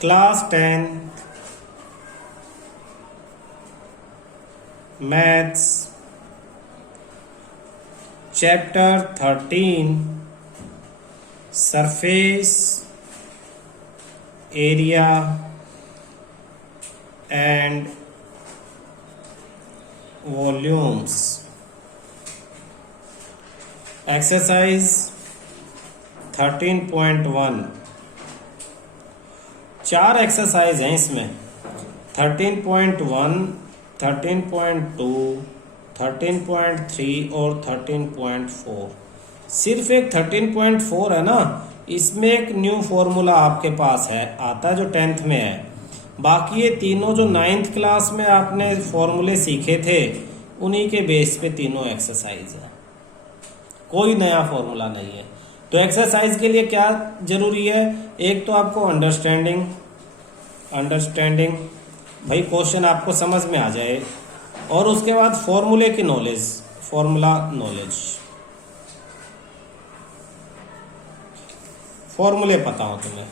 Class 10 maths chapter 13 surface area and volumes. Exercise 13.1 चार exercise हैं इसमें 13.1, 13.2, 13.3 और 13.4। सिर्फ एक 13.4 है ना, इसमें एक न्यू फॉर्मूला आपके पास है, आता है जो 10th में है। बाकी ये तीनों जो 9th क्लास में आपने फॉर्मूले सीखे थे उन्हीं के बेस पे तीनों एक्सरसाइज है, कोई नया फॉर्मूला नहीं है। तो एक्सरसाइज के लिए क्या जरूरी है, एक तो आपको अंडरस्टैंडिंग भाई क्वेश्चन आपको समझ में आ जाए, और उसके बाद फॉर्मूले की नॉलेज, फॉर्मूला नॉलेज, फॉर्मूले पता हो तुम्हें।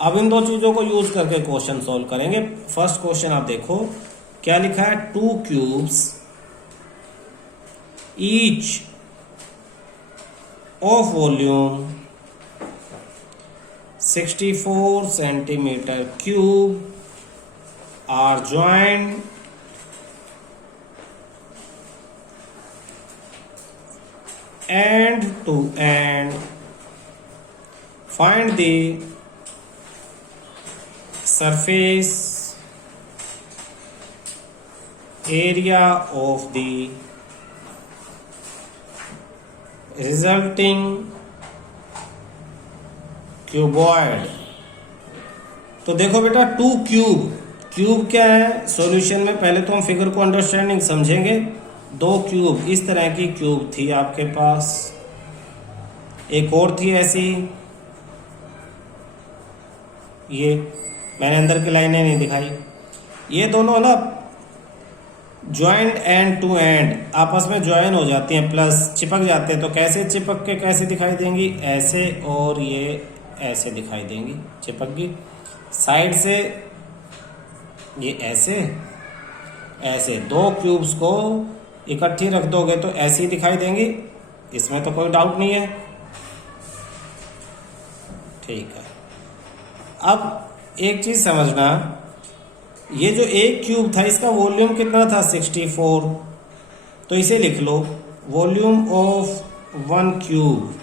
अब इन दो चीजों को यूज करके क्वेश्चन सॉल्व करेंगे। फर्स्ट क्वेश्चन आप देखो क्या लिखा है, 2 cubes each of volume 64 centimetre cube are joined end to end. Find the surface area of the resulting cuboid. तो देखो बेटा 2 क्यूब क्या है सॉल्यूशन में, पहले तो हम फिगर को अंडरस्टैंडिंग समझेंगे। 2 क्यूब, इस तरह की क्यूब थी आपके पास, एक और थी ऐसी, ये मैंने अंदर की लाइनें नहीं दिखाई। ये दोनों ना ज्वाइंट एंड टू एंड आपस में ज्वाइन हो जाती हैं, प्लस चिपक जाते हैं। तो कैसे चिपक के कैसे दिखाई देंगी, ऐसे, और ये ऐसे दिखाई देंगी, चिपक गई। साइड से ये ऐसे ऐसे, 2 क्यूब्स को इकट्ठी रख दोगे तो ऐसी दिखाई देंगी, इसमें तो कोई डाउट नहीं है, ठीक है। अब एक चीज समझना, ये जो एक क्यूब था इसका वॉल्यूम कितना था, 64। तो इसे लिख लो, volume of 1 cube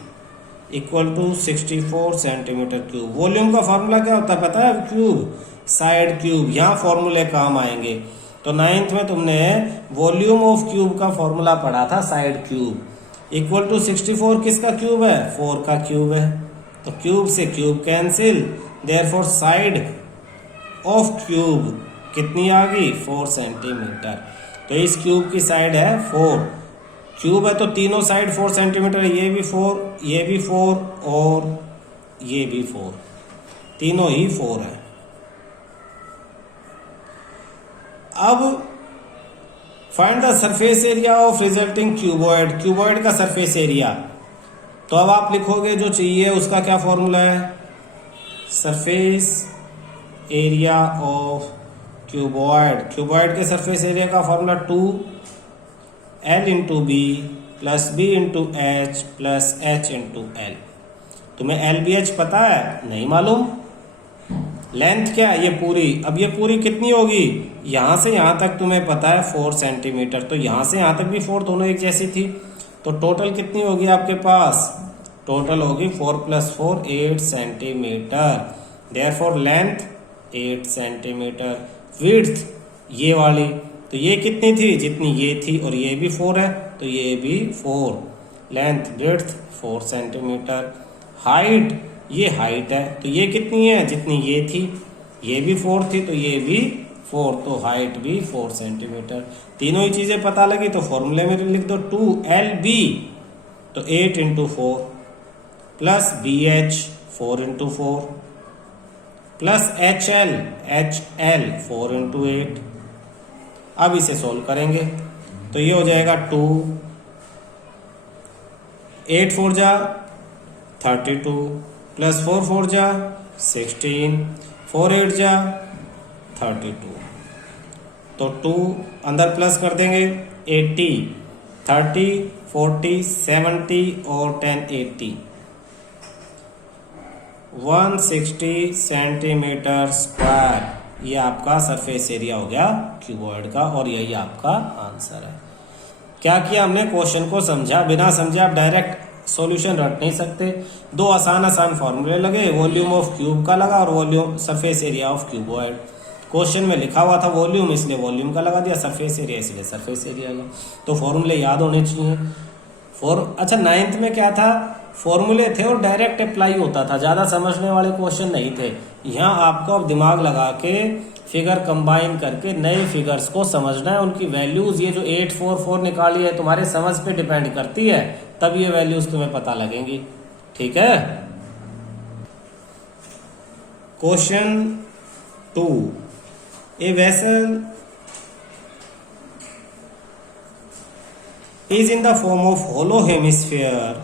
equal to 64 centimetre cube. Volume का फॉर्मूला क्या होता है पता है, क्यूब साइड क्यूब, यहाँ फॉर्मूले काम आएंगे। तो 9th में तुमने वॉल्यूम ऑफ क्यूब का फॉर्मूला पढ़ा था, साइड क्यूब इक्वल टू 64 किसका क्यूब है, 4 का क्यूब है। तो क्यूब से cube cancel, therefore side of cube कितनी आ गई, 4 सेंटीमीटर। तो इस क्यूब की साइड है 4, क्यूब है तो तीनों साइड 4 सेंटीमीटर, ये भी 4, ये भी 4 और ये भी 4, तीनों ही 4 है। अब find the surface area of resulting cuboid, cuboid का सरफेस एरिया। तो अब आप लिखोगे जो चाहिए उसका क्या फॉर्मूला है, surface area of cuboid. Cuboid के सरफेस एरिया का formula 2L into b plus b into h plus h into l. तुम्हें एल बी एच पता है, नहीं मालूम। लेंथ क्या है, ये पूरी, अब ये पूरी कितनी होगी, यहां से यहां तक तुम्हें पता है 4 सेंटीमीटर, तो यहां से यहां तक भी 4 दोनों एक जैसी थी। तो टोटल कितनी होगी आपके पास, टोटल होगी 4 + 4 8 centimetre. Therefore length 8 centimetre, width ये वाली, तो ये कितनी थी, जितनी ये थी, और ये भी 4 है तो ये भी 4। Length breadth 4 centimetre. हाइट, ये हाइट है तो ये कितनी है, जितनी ये थी, ये भी 4 थी तो ये भी 4, तो हाइट भी 4 सेंटीमीटर। तीनों ही चीजें पता लगी तो फॉर्मूले में लिख दो 2LB, तो 8 into 4 plus BH 4 into 4 plus HL 4 into 8। अब इसे सोल्व करेंगे तो ये हो जाएगा 2, 8 4 जा 32 प्लस 4 4 जा 16, 4 8 जा 32, तो 2 अंदर प्लस कर देंगे, 80, 30, 40, 70 और 10 80, 160 सेंटीमीटर स्क्वायर। ये आपका सरफेस एरिया हो गया क्यूबॉइड का, और यही आपका आंसर है। क्या किया हमने, क्वेश्चन को समझा, बिना समझे आप डायरेक्ट सॉल्यूशन रट नहीं सकते। दो आसान आसान फॉर्मूले लगे, वॉल्यूम ऑफ क्यूब का लगा और volume surface area of cuboid. Question में लिखा हुआ था वॉल्यूम, इसलिए वॉल्यूम का लगा दिया, सरफेस एरिया इसलिए सरफेस एरिया का। तो फॉर्मूले याद होने चाहिए। अच्छा 9th में क्या था, फॉर्मूले थे और डायरेक्ट अप्लाई होता था, ज्यादा समझने वाले क्वेश्चन नहीं थे। यहाँ आपको अब दिमाग लगा के फिगर कंबाइन करके नए फिगर्स को समझना है, उनकी वैल्यूज, ये जो 844 निकाली है तुम्हारे समझ पे डिपेंड करती है, तब ये वैल्यूज तुम्हें पता लगेंगी। ठीक है। Question 2, a vessel is in the form of hollow hemisphere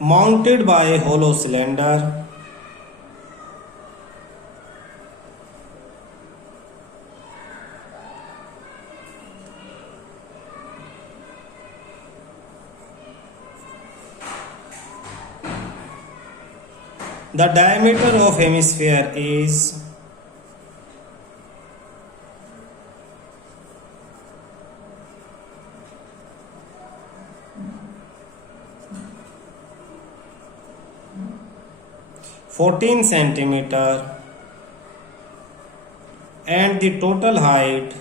mounted by a hollow cylinder the diameter of hemisphere is 14 centimeter and the total height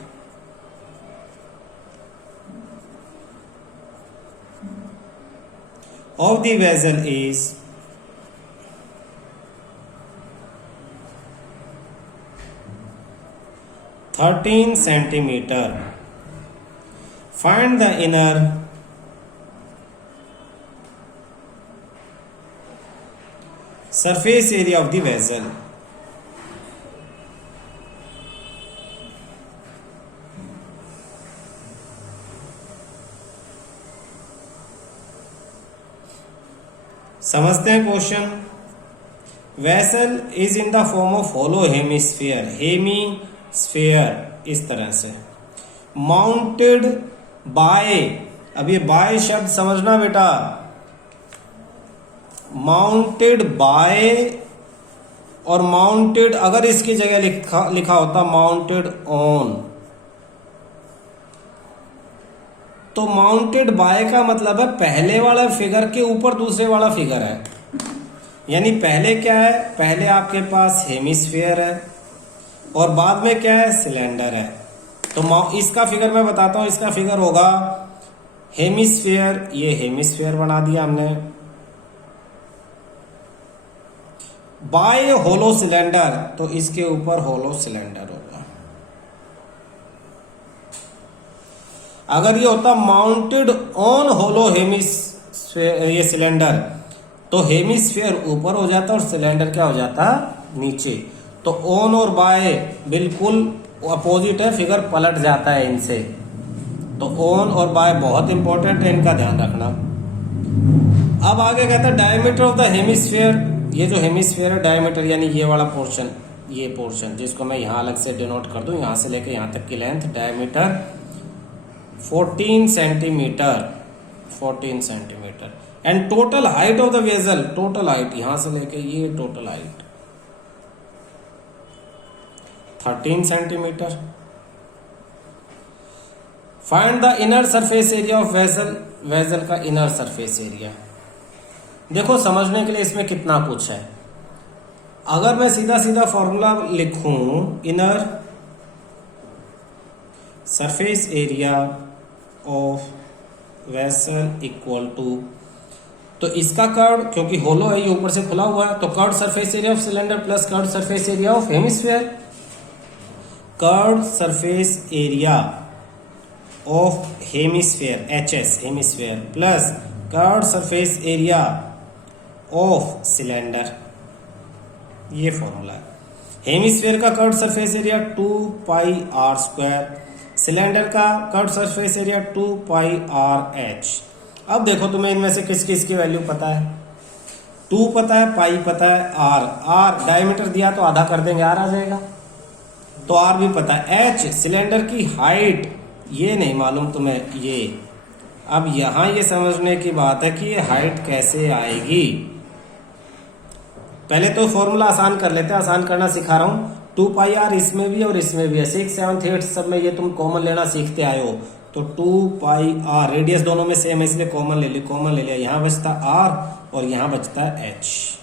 of the vessel is 13 centimeter. Find the inner surface area of the vessel. समझते हैं question. Vessel is in the form of hollow hemisphere, hemisphere इस तरह से, mounted bye, अब ये bye शब्द समझना बेटा, माउंटेड बाय और माउंटेड अगर इसकी जगह लिखा होता माउंटेड ऑन, तो माउंटेड बाय का मतलब है पहले वाला फिगर के ऊपर दूसरे वाला फिगर है। यानी पहले क्या है, पहले आपके पास हेमिस्फीयर है और बाद में क्या है, सिलेंडर है। तो इसका फिगर मैं बताता हूं, इसका फिगर होगा हेमिस्फीयर, ये हेमिस्फीयर बना दिया हमने, बाय होलो सिलेंडर, तो इसके ऊपर होलो सिलेंडर होगा। अगर ये होता माउंटेड ऑन होलो हेमिस्फीयर, ये सिलेंडर, तो हेमिस्फीयर ऊपर हो जाता और सिलेंडर क्या हो जाता, नीचे। तो ऑन और बाय बिल्कुल अपोजिट है, फिगर पलट जाता है इनसे। तो ऑन और बाय बहुत इंपॉर्टेंट है, इनका ध्यान रखना। अब आगे कहता है डायमीटर ऑफ द हेमिस्फीयर, ये जो हेमिस्फीयर है डायमीटर यानी ये वाला पोर्शन, ये पोर्शन जिसको मैं यहां अलग से डिनोट कर दूं, यहां से लेके यहां तक की length, diameter 14 centimetre, 14 centimetre. And total height of the vessel, total height यहां से लेके ये total height 13 centimetre. Find the inner surface area of vessel, vessel का इनर सरफेस एरिया। देखो समझने के लिए इसमें कितना कुछ है। अगर मैं सीधा सीधा फॉर्मूला लिखूं, inner surface area of vessel equal to, तो इसका कर्व क्योंकि होलो है, ये ऊपर से खुला हुआ है, तो curve surface area of cylinder plus curve surface area of hemisphere, curve surface area of hemisphere HS hemisphere plus curve surface area of cylinder, ये फॉर्मूला है। हेमिस्फीयर का curve surface area 2πr², cylinder का curve surface area 2πrh। अब देखो तुम्हें इनमें से किस किस की वैल्यू पता है। 2 पता है, पाई पता है, आर डायमीटर दिया तो आधा कर देंगे, आर आ जाएगा। तो आर भी पता है। एच सिलेंडर की हाइट, ये नहीं मालूम तुम्हें ये। अब यहां ये समझने की बात है कि ये हाइट कैसे आएगी। पहले तो फॉर्मूला आसान कर लेते हैं, आसान करना सिखा रहा हूं। 2πr इसमें भी और इसमें भी है, 6, 7, 8 सब में ये तुम कॉमन लेना सीखते आए हो। तो 2πr रेडियस दोनों में सेम है इसलिए कॉमन ले लिया। यहां बचता आर और यहां बचता एच।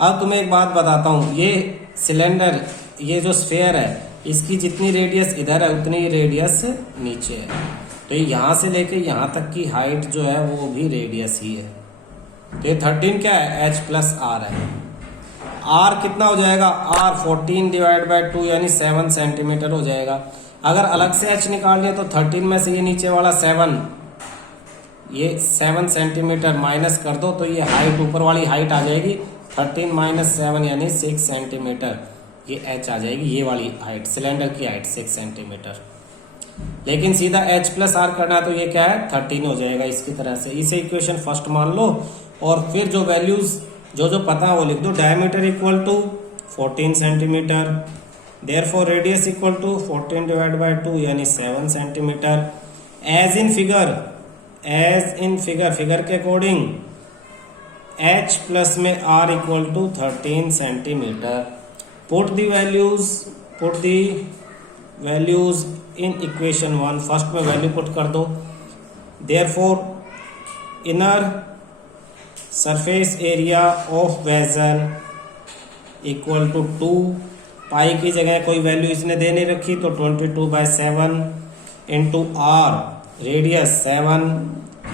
अब तुम्हें एक बात बताता हूं, ये सिलेंडर, ये जो स्फेयर है, इसकी जितनी रेडियस इधर है उतनी ही रेडियस नीचे है। तो यहां से लेके यहां तक की हाइट जो है वो भी रेडियस ही है। तो ये 13 क्या है, h प्लस आर है। r कितना हो जाएगा, r 14 डिवाइड बाई 2 यानी 7 सेंटीमीटर हो जाएगा। अगर अलग से h निकाल लिया तो 13 में से ये नीचे वाला 7, ये 7 सेंटीमीटर माइनस कर दो तो ये हाइट, ऊपर वाली हाइट आ जाएगी 13 माइनस 7 यानी 6 सेंटीमीटर। ये h आ जाएगी, ये वाली हाइट, सिलेंडर की हाइट 6 सेंटीमीटर। लेकिन सीधा h प्लस आर करना है तो ये क्या है, 13 हो जाएगा इसकी तरह से। इसे इक्वेशन फर्स्ट मान लो और फिर जो वैल्यूज जो पता है वो लिख दो। Diameter equal to 14 centimetre, therefore radius equal to 14 divide by 2 यानी 7 सेंटीमीटर। एज इन फिगर के अकॉर्डिंग h प्लस में r equal to 13 centimetre. Put the values in equation 1। First में वैल्यू पुट कर दो। Therefore inner surface area of vessel equal to 2, pi की जगह कोई value इसने दे नहीं रखी तो 22/7 इंटू आर, रेडियस 7,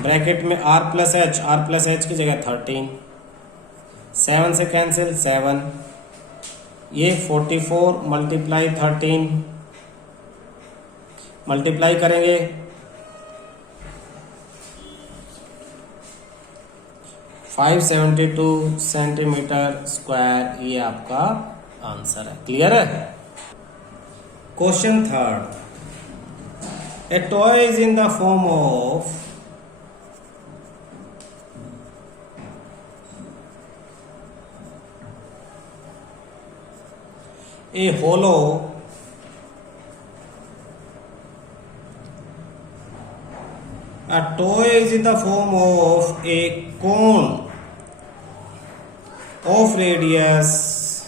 ब्रैकेट में r प्लस एच की जगह 13, 7 से कैंसिल 7, ये 44 मल्टीप्लाई 13 मल्टीप्लाई करेंगे 572 सेंटीमीटर स्क्वायर। ये आपका आंसर है। क्लियर है। Question third, a toy is in the form of a hollow A toy is in the form of a cone of radius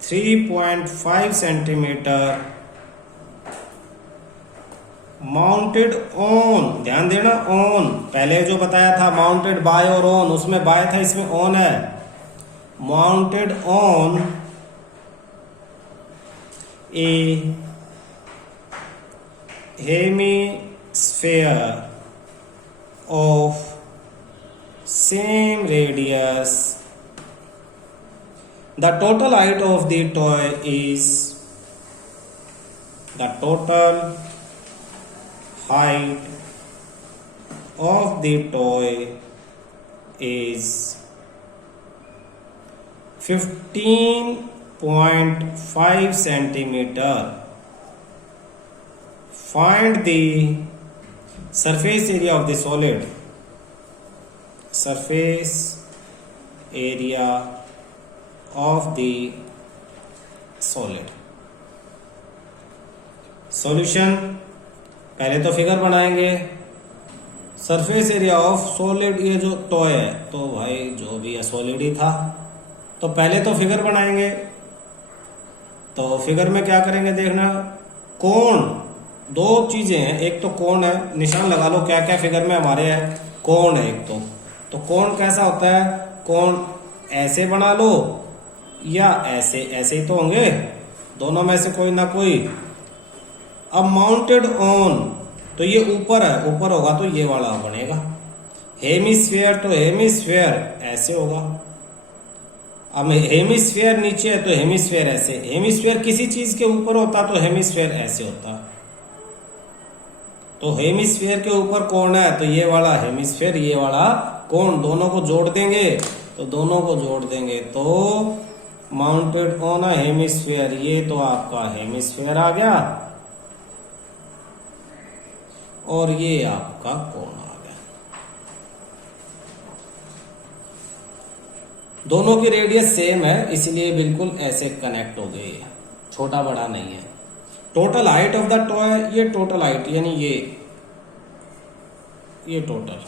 3.5 centimeter mounted on, ध्यान देना on, पहले जो बताया था माउंटेड बाय और ऑन, उसमें बाय था इसमें ऑन है। Mounted on A hemisphere of same radius. The total height of the toy is, the total height of the toy is 15.5 centimeter. Find the surface area of the solid. Surface area of the solid. Solution, पहले तो figure बनाएंगे। Surface area of solid, ये जो toy है तो भाई जो भी है सॉलिड ही था, तो पहले तो फिगर बनाएंगे। तो फिगर में क्या करेंगे देखना, कोण, दो चीजें हैं, एक तो कोण है, निशान लगा लो क्या क्या फिगर में हमारे है, कोण है एक तो कोण कैसा होता है, कोण ऐसे बना लो या ऐसे, ऐसे ही तो होंगे, दोनों में से कोई ना कोई। अब माउंटेड ऑन, तो ये ऊपर है, ऊपर होगा तो ये वाला बनेगा। हेमिस्फीयर, तो हेमिस्फीयर ऐसे होगा। अब हेमिस्फीयर नीचे है तो हेमिस्फीयर ऐसे। हेमिस्फीयर किसी चीज के ऊपर होता तो हेमिस्फीयर ऐसे होता। तो हेमिस्फीयर के ऊपर कोण है तो ये वाला हेमिस्फीयर, ये वाला कोण, दोनों को जोड़ देंगे तो दोनों को जोड़ देंगे तो माउंटेड ऑन अ हेमिस्फीयर, ये तो आपका हेमिस्फीयर आ गया और ये आपका कोण आ गया। दोनों की रेडियस सेम है इसलिए बिल्कुल ऐसे कनेक्ट हो गए, छोटा बड़ा नहीं है। Total height of the toy, ये टोटल हाइट यानी ये टोटल,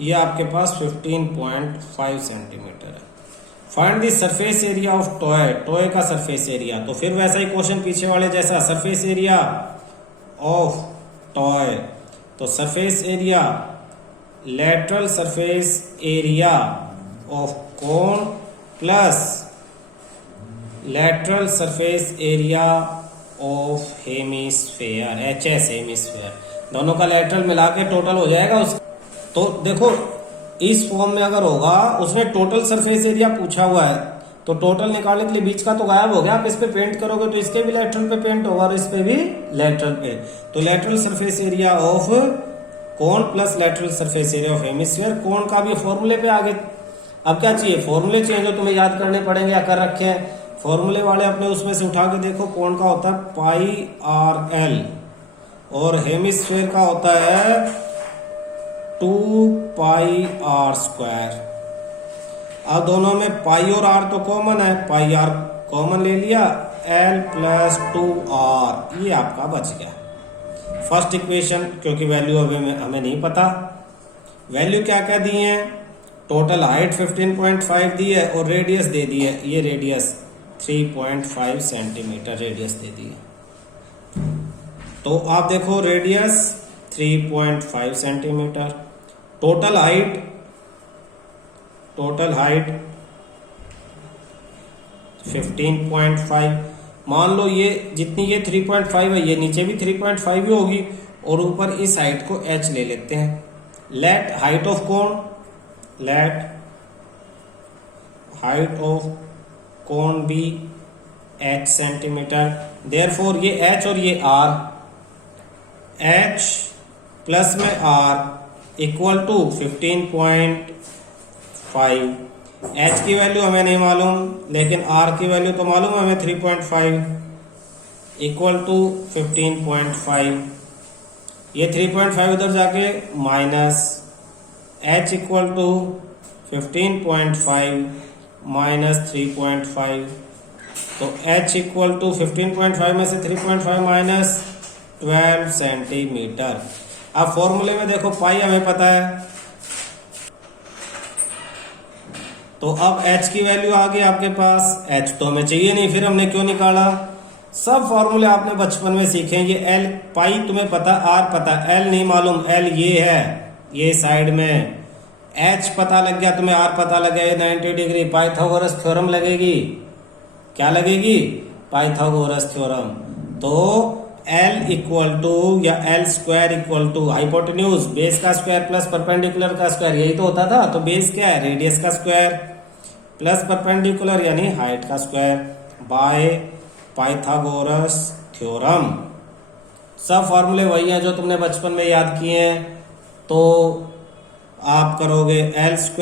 ये आपके पास 15.5 सेंटीमीटर है। Find the surface area of toy, toy का सरफेस एरिया। तो फिर वैसा ही क्वेश्चन पीछे वाले जैसा, सरफेस एरिया ऑफ टॉय, तो surface area, lateral surface area of cone plus lateral surface area of hemisphere, HS hemisphere, दोनों का लेटरल मिला के टोटल हो जाएगा उस। तो देखो इस फॉर्म में अगर होगा, उसने टोटल सरफेस एरिया पूछा हुआ है तो टोटल निकालने के लिए बीच का तो गायब हो गया, आप इस पे पेंट करोगे तो इसके भी लेटरल पे पेंट होगा और इस पे भी लेटरल पे। तो lateral surface area of cone plus lateral surface area of hemisphere, cone का भी फॉर्मूले पे आगे। अब क्या चाहिए, फॉर्मूले चाहिए जो तुम्हें याद करने पड़ेंगे या कर रखे हैं। फॉर्मूले वाले अपने उसमें से उठा के देखो, कोन का होता है πRL और हेमिस्फीयर का होता है 2πr²। अब दोनों में पाई और आर तो कॉमन है, पाई आर कॉमन ले लिया, L + 2r, ये आपका बच गया फर्स्ट इक्वेशन। क्योंकि वैल्यू अभी हमें नहीं पता, वैल्यू क्या क्या दी है, टोटल हाइट 15.5 दी है और रेडियस दे दी है, ये रेडियस 3.5 सेंटीमीटर रेडियस दे दी है। तो आप देखो रेडियस 3.5 सेंटीमीटर, टोटल हाइट 15.5। मान लो ये जितनी ये 3.5 है, ये नीचे भी 3.5 ही होगी और ऊपर इस हाइट को h ले लेते हैं। Let height of cone, let height of cone भी h सेंटीमीटर, देयरफॉर ये h और ये r, h प्लस में r इक्वल टू 15.5। h की वैल्यू हमें नहीं मालूम लेकिन r की वैल्यू तो मालूम है हमें 3.5 इक्वल टू 15.5। ये 3.5 उधर जाके minus h equal to 15.5 minus 3.5, तो h इक्वल टू 15.5 में से 3.5 माइनस 12 सेंटीमीटर। अब फॉर्मूले में देखो पाई हमें पता है, तो अब h की वैल्यू आ गई आपके पास, h तो हमें चाहिए नहीं, फिर हमने क्यों निकाला। सब फॉर्मूले आपने बचपन में सीखे, ये l पाई तुम्हें पता, r पता, l नहीं मालूम, l ये है ये साइड में, h पता लग गया तुम्हें, r पता लग गया, 90 डिग्री, पाइथागोरस थ्योरम लगेगी, क्या लगेगी, पाइथागोरस थ्योरम। तो L इक्वल टू या L² equal to hypotenuse, base का स्क्वायर प्लस परपेंडिकुलर का स्क्वायर, यही तो होता था। तो बेस क्या है, रेडियस का स्क्वायर प्लस परपेंडिकुलर यानी हाइट का स्क्वायर बाय पाइथागोरस थ्योरम। सब फॉर्मूले वही हैं जो तुमने बचपन में याद किए हैं। तो आप करोगे L²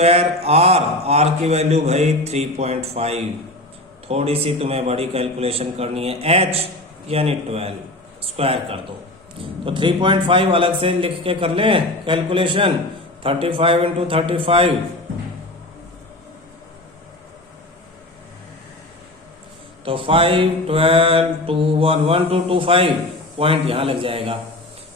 r की वैल्यू भाई 3.5, थोड़ी सी तुम्हें बड़ी कैलकुलेशन करनी है, h यानी 12 स्क्वायर कर दो, तो 3.5 अलग से लिख के कर लें कैलकुलेशन, 35 इंटू 35, तो 5 12 2 1 1 2 2 5 पॉइंट यहाँ लग जाएगा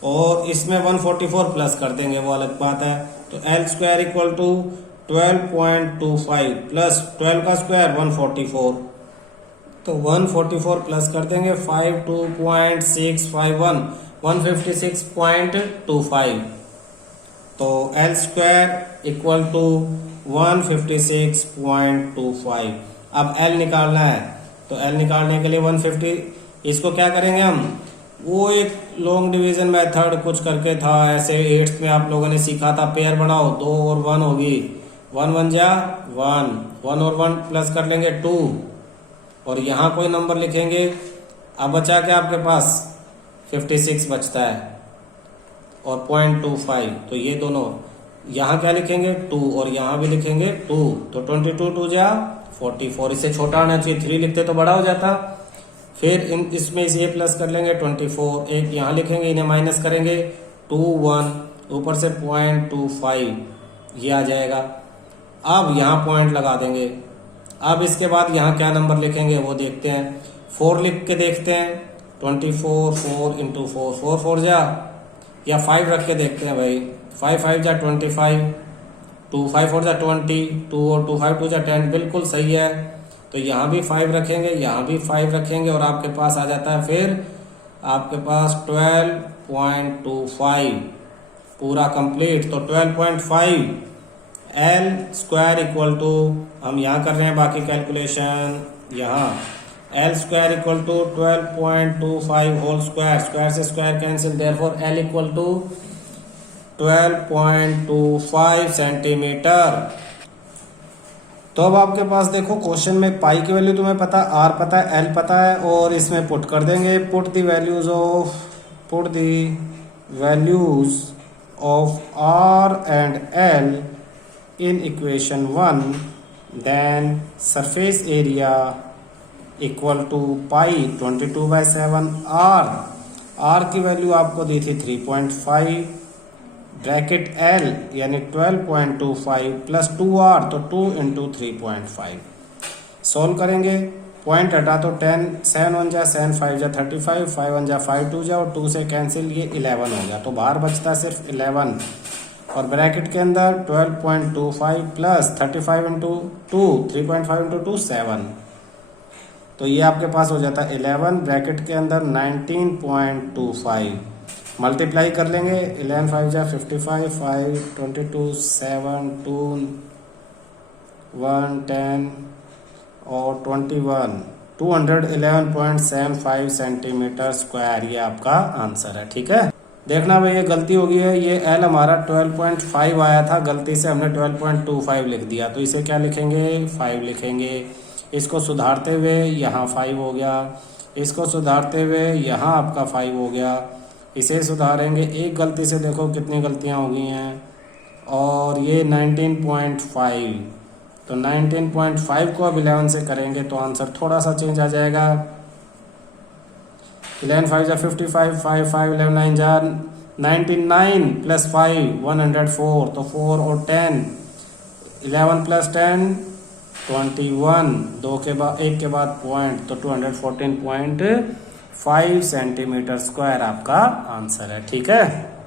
और इसमें 144 प्लस कर देंगे, वो अलग बात है। तो L² इक्वल टू 12.25 प्लस 12 का स्क्वायर 144, तो 144 प्लस कर देंगे 52.651 156.25, तो L² इक्वल टू 156.25। अब L निकालना है, तो L निकालने के लिए 150, इसको क्या करेंगे हम, वो एक लॉन्ग डिवीजन मेथड कुछ करके था ऐसे, 8th में आप लोगों ने सीखा था, पेयर बनाओ, 2 और 1 होगी, 1 1 जा 1, 1 और 1 प्लस कर लेंगे 2 और यहाँ कोई नंबर लिखेंगे। अब बचा क्या आपके पास, 56 बचता है और 0.25, तो ये दोनों यहाँ क्या लिखेंगे 2 और यहाँ भी लिखेंगे 2, तो 22 2 जा 44, इससे छोटा होना चाहिए, 3 लिखते तो बड़ा हो जाता। फिर इसमें इसे प्लस कर लेंगे 24, एक यहाँ लिखेंगे, इन्हें माइनस करेंगे 2 1, ऊपर से 0.25 ये आ जाएगा। अब यहाँ पॉइंट लगा देंगे। अब इसके बाद यहाँ क्या नंबर लिखेंगे वो देखते हैं, 4 लिख के देखते हैं, 24 4 इंटू 4 4 4 जा, या 5 रख के देखते हैं भाई, 5 5 जा 25, 2 5 4 जा 20, 2 और 2 5 2 जा 10, बिल्कुल सही है। तो यहाँ भी 5 रखेंगे, यहाँ भी 5 रखेंगे और आपके पास आ जाता है फिर आपके पास 12.25 पूरा कंप्लीट। तो 12.5 एल स्क्वायर इक्वल टू, हम यहाँ कर रहे हैं बाकी कैलकुलेशन, यहाँ L square equal to 12.25 whole square, square से square cancel, therefore L equal to 12.25 centimetre. तो अब आपके पास देखो क्वेश्चन में पाई की वैल्यू तुम्हें पता, आर पता है, एल पता है, और इसमें पुट कर देंगे, put the values of R and L in equation 1, then surface area equal to pi 22/7 R की वैल्यू आपको दी थी 3.5, ब्रैकेट एल यानी 12.25 प्लस 2r, तो 2 इंटू 3.5। सोल्व करेंगे, पॉइंट हटा तो 10, 7 1 जा 7 5 जा 35, 5 1 जा 5 2 जा, और 2 से कैंसिल, ये 11 हो गया, तो बाहर बचता सिर्फ 11, और ब्रैकेट के अंदर 12.25 प्लस 35 इंटू 2, 3.5 इंटू 2 7, तो ये आपके पास हो जाता है 11, ब्रैकेट के अंदर 19.25 मल्टीप्लाई कर लेंगे, 11 5 जा 55, 5 22 7 2 1 10 और 21, 211.75 सेंटीमीटर स्क्वायर, ये आपका आंसर है। ठीक है, देखना भाई ये गलती हो गई है, ये एल हमारा 12.5 आया था, गलती से हमने 12.25 लिख दिया, तो इसे क्या लिखेंगे 5 लिखेंगे। इसको सुधारते हुए यहाँ 5 हो गया, इसको सुधारते हुए यहाँ आपका 5 हो गया, इसे सुधारेंगे, एक गलती से देखो कितनी गलतियाँ हो गई हैं, और ये 19.5, तो 19.5 को अब 11 से करेंगे तो आंसर थोड़ा सा चेंज आ जाएगा। 11 5 जा 55, 5 5 11 9 जा 99 प्लस 5 104, तो 4 और 10, 11 प्लस 10 21, 2 के बाद 1 के बाद पॉइंट, तो 214.5 सेंटीमीटर स्क्वायर आपका आंसर है। ठीक है।